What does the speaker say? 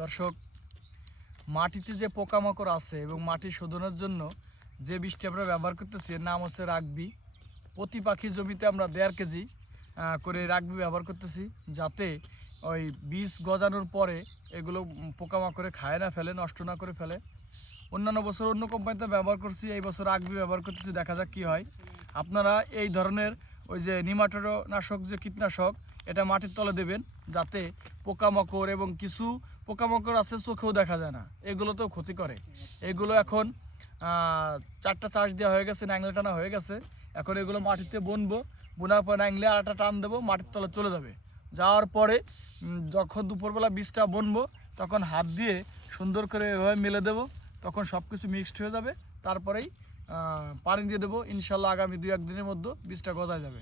দর্শক, মাটিতে যে পোকামাকড় আছে এবং মাটি শোধনের জন্য যে বীজটি আমরা ব্যবহার করতেছি, এর নাম হচ্ছে রাগবি। প্রতি পাখি জমিতে আমরা দেড় কেজি করে রাগবি ব্যবহার করতেছি, যাতে ওই বীজ গজানোর পরে এগুলো পোকামাকড়ে খায় না ফেলে, নষ্ট না করে ফেলে। অন্যান্য বছর অন্য কোম্পানিতে ব্যবহার করছি, এই বছর রাগবি ব্যবহার করতেছি, দেখা যাক কী হয়। আপনারা এই ধরনের ওই যে নিমাটোর নাশক যে কীটনাশক এটা মাটির তলে দেবেন যাতে পোকামাকড় এবং কিছু পোকামাকড় আছে চোখেও দেখা যায় না। এগুলোতেও ক্ষতি করে। এগুলো এখন চারটা চাষ দেওয়া হয়ে গেছে ন্যাংলে টানা হয়ে গেছে। এখন এগুলো মাটিতে বুনবো, বোনার পর ন্যাংলে একটা টান দেবো, মাটির তলে চলে যাবে। যাওয়ার পরে যখন দুপুরবেলা বীজটা বুনবো, তখন হাত দিয়ে সুন্দর করে এভাবে মেলে দেবো, তখন সব কিছু মিক্সড হয়ে যাবে। তারপরেই পানি দিয়ে দেবো। ইনশাল্লাহ আগামী দুই একদিনের মধ্যে বীজটা গজায় যাবে।